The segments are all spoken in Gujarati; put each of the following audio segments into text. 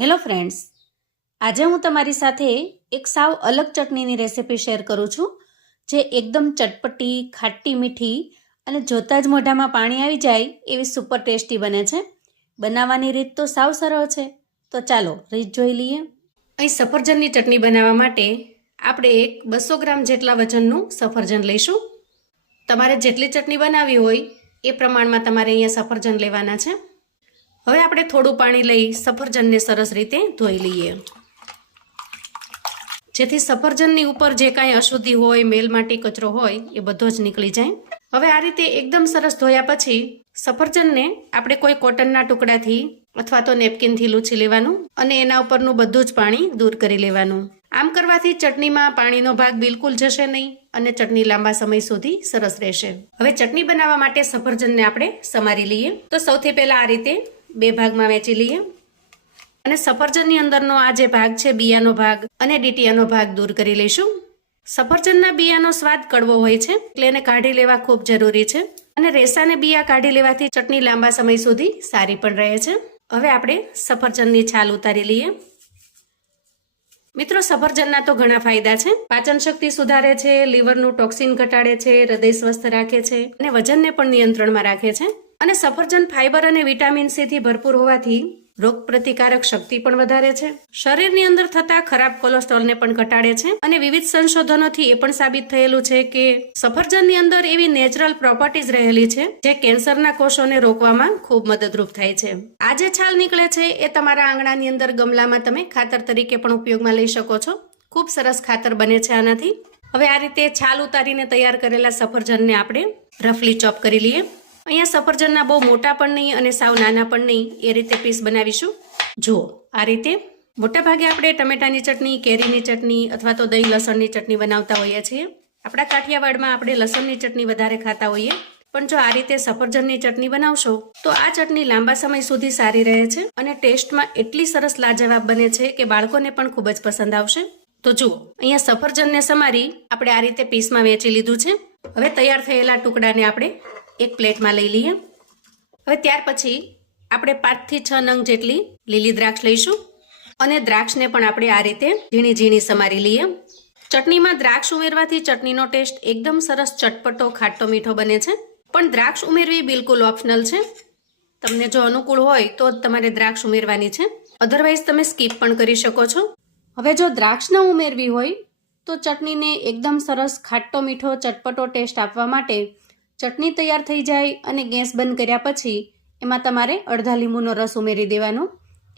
હેલો ફ્રેન્ડ્સ, આજે હું તમારી સાથે એક સાવ અલગ ચટણીની રેસિપી શેર કરું છું, જે એકદમ ચટપટી, ખાટી મીઠી અને જોતાં જ મોઢામાં પાણી આવી જાય એવી સુપર ટેસ્ટી બને છે. બનાવવાની રીત તો સાવ સરળ છે, તો ચાલો રીત જોઈ લઈએ. અહીં સફરજનની ચટણી બનાવવા માટે આપણે એક 200 ગ્રામ જેટલા વજનનું સફરજન લઈશું. તમારે જેટલી ચટણી બનાવવી હોય એ પ્રમાણમાં તમારે અહીંયા સફરજન લેવાના છે. હવે આપણે થોડું પાણી લઈ સફરજનને સરસ રીતે ધોઈ લઈએ, જેથી સફરજનની ઉપર જે કાંઈ અશુદ્ધિ હોય, મેલ માટી, કચરો હોય એ બધો જ નીકળી જાય. હવે આ રીતે એકદમ સરસ ધોયા પછી સફરજનને આપણે કોઈ કોટનના ટુકડાથી અથવા તો નેપકિનથી લૂછી લેવાનું અને એના ઉપરનું બધું જ પાણી દૂર કરી લેવાનું. આમ કરવાથી ચટણીમાં પાણીનો ભાગ બિલકુલ જશે નહીં અને ચટણી લાંબા સમય સુધી સરસ રહેશે. હવે ચટણી બનાવવા માટે સફરજનને આપણે સમારી લઈએ. તો સૌથી પહેલા આ રીતે 2 ભાગમાં વહેંચી લઈએ અને સફરજનની અંદરનો આ જે ભાગ છે, બિયાનો ભાગ અને ડીટીયાનો ભાગ દૂર કરી લઈશું. સફરજનના બિયાનો સ્વાદ કડવો હોય છે, એટલે એને કાઢી લેવા ખૂબ જરૂરી છે અને રેસાને બિયા કાઢી લેવાથી ચટણી લાંબા સમય સુધી સારી પણ રહે છે. હવે આપણે સફરજનની છાલ ઉતારી લઈએ. મિત્રો, સફરજનના તો ઘણા ફાયદા છે. પાચન શક્તિ સુધારે છે, લીવરનું ટોક્સિન ઘટાડે છે, હૃદય સ્વસ્થ રાખે છે અને વજનને પણ નિયંત્રણમાં રાખે છે. અને સફરજન ફાઈબર અને વિટામિન સી થી ભરપૂર હોવાથી રોગ પ્રતિકારક શક્તિ પણ વધારે છે. શરીરની અંદર થતા ખરાબ કોલેસ્ટ્રોલને પણ ઘટાડે છે અને વિવિધ સંશોધનોથી એ પણ સાબિત થયેલું છે કે સફરજનની અંદર એવી નેચરલ પ્રોપર્ટીઝ રહેલી છે જે કેન્સરના કોષોને રોકવામાં ખૂબ મદદરૂપ થાય છે. આ જે છાલ નીકળે છે એ તમારા આંગણાની અંદર ગમલામાં તમે ખાતર તરીકે પણ ઉપયોગમાં લઈ શકો છો. ખૂબ સરસ ખાતર બને છે આનાથી. હવે આ રીતે છાલ ઉતારીને તૈયાર કરેલા સફરજનને આપણે રફલી ચોપ કરી લઈએ. અહીંયા સફરજનના બહુ મોટા પણ નહીં અને સાવ નાના પણ નહીં, એ રીતે પીસ બનાવીશું. જુઓ, આ રીતે. મોટા ભાગે આપણે ટમેટાની ચટણી, કેરીની ચટણી અથવા તો દહીં લસણની ચટણી બનાવતા હોઈએ છીએ. આપણા કાઠિયાવાડમાં આપણે લસણની ચટણી વધારે ખાતા હોઈએ, પણ જો આ રીતે સફરજનની ચટણી બનાવશો તો આ ચટણી લાંબા સમય સુધી સારી રહે છે અને ટેસ્ટમાં એટલી સરસ લાજવાબ બને છે કે બાળકોને પણ ખૂબ જ પસંદ આવશે. તો જુઓ, અહીંયા સફરજનને સમારી આપણે આ રીતે પીસમાં વહેંચી લીધું છે. હવે તૈયાર થયેલા ટુકડાને આપણે એક પ્લેટમાં લઈ લઈએ. હવે ત્યાર પછી આપણે 5 થી 6 નંગ જેટલી લીલી દ્રાક્ષ લઈશું અને દ્રાક્ષને પણ આપણે આ રીતે ઝીણી ઝીણી સમારી લઈએ. ચટણીમાં દ્રાક્ષ ઉમેરવાથી ચટણીનો ટેસ્ટ એકદમ સરસ ચટપટો, ખાટો, મીઠો બને છે. પણ દ્રાક્ષ ઉમેરવી બિલકુલ ઓપ્શનલ છે. તમને જો અનુકૂળ હોય તો જ તમારે દ્રાક્ષ ઉમેરવાની છે, અધરવાઇઝ તમે સ્કીપ પણ કરી શકો છો. હવે જો દ્રાક્ષ ન ઉમેરવી હોય તો ચટણીને એકદમ સરસ ખાટો, મીઠો, ચટપટો ટેસ્ટ આપવા માટે ચટણી તૈયાર થઈ જાય અને ગેસ બંધ કર્યા પછી એમાં તમારે અડધા લીંબુનો રસ ઉમેરી દેવાનો.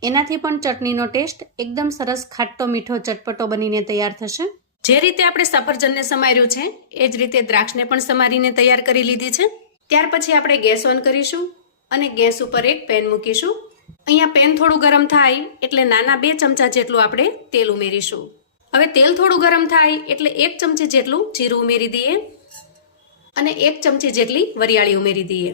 એનાથી પણ ચટણીનો ટેસ્ટ એકદમ સરસ ખાટો, મીઠો, ચટપટો બનીને તૈયાર થશે. જે રીતે આપણે સફરજનને સમાર્યું છે એ જ રીતે દ્રાક્ષને પણ સમારીને તૈયાર કરી લીધી છે. ત્યાર પછી આપણે ગેસ ઓન કરીશું અને ગેસ ઉપર એક પેન મૂકીશું. અહીંયા પેન થોડું ગરમ થાય એટલે નાના 2 ચમચા જેટલું આપણે તેલ ઉમેરીશું. હવે તેલ થોડું ગરમ થાય એટલે 1 ચમચી જેટલું જીરું ઉમેરી દઈએ અને 1 ચમચી જેટલી વરિયાળી ઉમેરી દઈએ.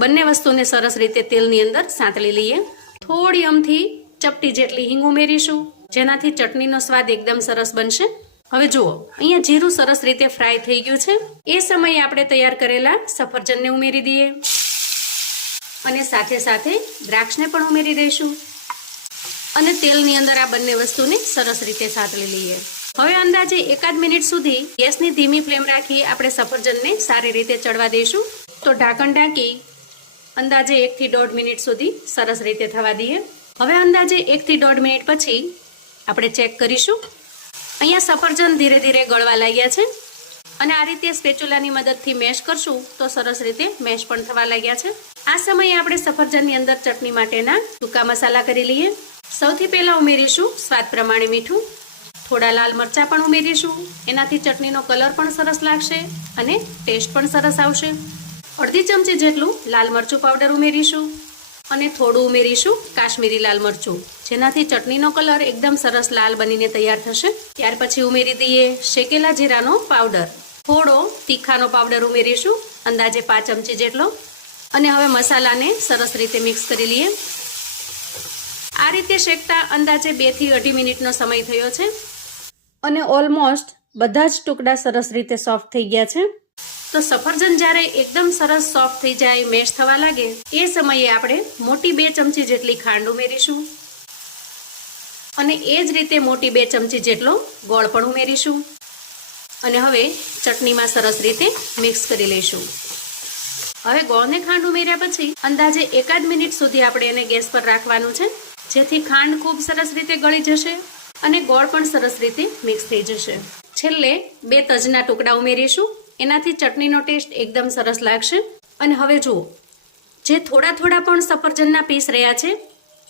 બંને વસ્તુને સરસ રીતે તેલની અંદર સાંતળી લઈએ. થોડી અમથી ચપટી જેટલી હિંગ ઉમેરીશું, જેનાથી ચટણીનો સ્વાદ એકદમ સરસ બનશે. હવે જુઓ, અહીંયા જીરું સરસ રીતે ફ્રાય થઈ ગયું છે. એ સમયે આપણે તૈયાર કરેલા સફરજનને ઉમેરી દઈએ અને સાથે સાથે દ્રાક્ષને પણ ઉમેરી દઈશું અને તેલની અંદર આ બંને વસ્તુને સરસ રીતે સાંતળી લઈએ. હવે અંદાજે 1 મિનિટ સુધી ગેસની ધીમી ફ્લેમ રાખી આપણે સફરજનને સારી રીતે ચડવા દઈશું. તો ઢાંકણ ઢાંકી અંદાજે 1 થી 1.5 મિનિટ સુધી સરસ રીતે થવા દઈએ. હવે અંદાજે 1 થી 1.5 મિનિટ પછી આપણે ચેક કરીશું. અહીંયા સફરજન ધીરે ધીરે ગળવા લાગ્યા છે અને આ રીતે સ્પેચ્યુલાની મદદથી મેશ કરશું તો સરસ રીતે મેશ પણ થવા લાગ્યા છે. આ સમયે આપણે સફરજનની અંદર ચટણી માટેના સૂકા મસાલા કરી લઈએ. સૌથી પહેલા ઉમેરીશું સ્વાદ પ્રમાણે મીઠું, થોડા લાલ મરચાં પણ ઉમેરીશું. એનાથી ચટણીનો કલર પણ સરસ લાગશે અને ટેસ્ટ પણ સરસ આવશે. અડધી ચમચી જેટલું લાલ મરચું પાવડર ઉમેરીશું અને થોડું ઉમેરીશું કાશ્મીરી લાલ મરચું, જેનાથી ચટણીનો કલર એકદમ સરસ લાલ બનીને તૈયાર થશે. ત્યાર પછી ઉમેરી દઈએ શેકેલા જીરાનો પાવડર, થોડો તીખાનો પાવડર ઉમેરીશું, અંદાજે 5 ચમચી જેટલો. અને હવે મસાલાને સરસ રીતે મિક્સ કરી લઈએ. આ રીતે શેકતા અંદાજે 2 થી 2.5 મિનિટનો સમય થયો છે અને ઓલમોસ્ટ બધા જ ટુકડા સરસ રીતે સોફ્ટ થઈ ગયા છે. તો સફરજન જ્યારે એકદમ સરસ સોફ્ટ થઈ જાય, મેશ થવા લાગે, એ સમયે આપણે મોટી 2 ચમચી જેટલી ખાંડ ઉમેરીશું અને એ જ રીતે મોટી 2 ચમચી જેટલો ગોળ પણ ઉમેરીશું અને હવે ચટણીમાં સરસ રીતે મિક્સ કરી લઈશું. હવે ગોળને ખાંડ ઉમેર્યા પછી અંદાજે 1 મિનિટ સુધી આપણે એને ગેસ પર રાખવાનું છે, જેથી ખાંડ ખૂબ સરસ રીતે ગળી જશે અને ગોળ પણ સરસ રીતે મિક્સ થઈ જશે. છેલ્લે 2 તજના ટુકડા ઉમેરીશું, એનાથી ચટણીનો ટેસ્ટ એકદમ સરસ લાગશે. અને હવે જુઓ, જે થોડા પણ સફરજનના પીસ રહ્યા છે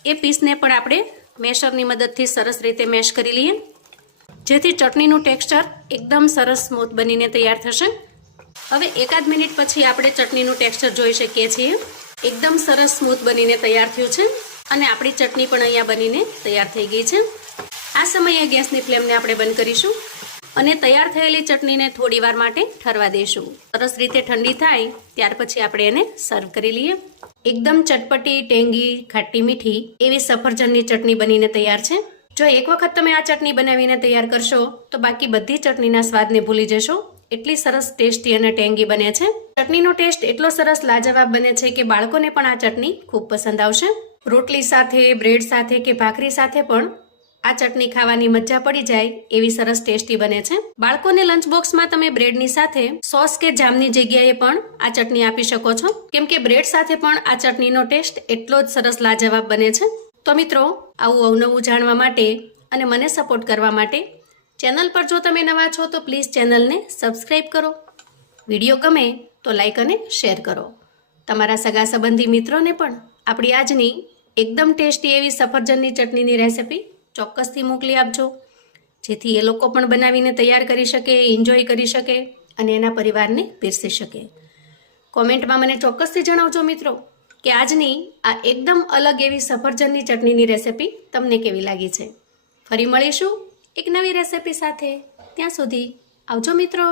એ પીસને પણ આપણે મેશરની મદદથી સરસ રીતે મેશ કરી લઈએ, જેથી ચટણીનું ટેક્સચર એકદમ સરસ સ્મૂથ બનીને તૈયાર થશે. હવે 1 મિનિટ પછી આપણે ચટણીનું ટેક્સચર જોઈ શકીએ છીએ. એકદમ સરસ સ્મૂથ બનીને તૈયાર થયું છે અને આપણી ચટણી પણ અહીંયા બનીને તૈયાર થઈ ગઈ છે. આ સમયે ગેસની ફ્લેમને આપણે બંધ કરીશું અને તૈયાર થયેલી ચટણીને થોડી વાર માટે ઠરવા દઈશું. સરસ રીતે ઠંડી થાય ત્યાર પછી આપણે એને સર્વ કરી લઈએ. એકદમ ચટપટી, ટેંગી, ખાટી મીઠી એવી સફરજનની ચટણી બનીને તૈયાર છે. જો એક વખત તમે આ ચટણી બનાવીને તૈયાર કરશો તો બાકી બધી ચટણીના સ્વાદને ભૂલી જશો. એટલી સરસ ટેસ્ટી અને ટેંગી બને છે. ચટણીનો ટેસ્ટ એટલો સરસ લાજવાબ બને છે કે બાળકોને પણ આ ચટણી ખૂબ પસંદ આવશે. રોટલી સાથે, બ્રેડ સાથે કે ભાખરી સાથે પણ આ ચટણી ખાવાની મજા પડી જાય એવી સરસ ટેસ્ટી બને છે. બાળકોને લંચ બોક્સમાં તમે બ્રેડની સાથે સોસ કે જામની જગ્યાએ પણ આ ચટણી આપી શકો છો, કેમ કે બ્રેડ સાથે પણ આ ચટણીનો ટેસ્ટ એટલો જ સરસ લાજવાબ બને છે. તો મિત્રો, આવું અવનવું જાણવા માટે અને મને સપોર્ટ કરવા માટે ચેનલ પર જો તમે નવા છો તો પ્લીઝ ચેનલને સબસ્ક્રાઈબ કરો. વિડીયો ગમે તો લાઈક અને શેર કરો. તમારા સગા સંબંધી મિત્રોને પણ આપણી આજની એકદમ ટેસ્ટી એવી સફરજનની ચટણીની રેસિપી ચોક્કસથી મોકલી આપજો, જેથી એ લોકો પણ બનાવીને તૈયાર કરી શકે, એન્જોય કરી શકે અને એના પરિવારને પીરસી શકે. કોમેન્ટમાં મને ચોક્કસથી જણાવજો મિત્રો કે આજની આ એકદમ અલગ એવી સફરજનની ચટણીની રેસિપી તમને કેવી લાગી છે. ફરી મળીશું એક નવી રેસિપી સાથે. ત્યાં સુધી આવજો મિત્રો.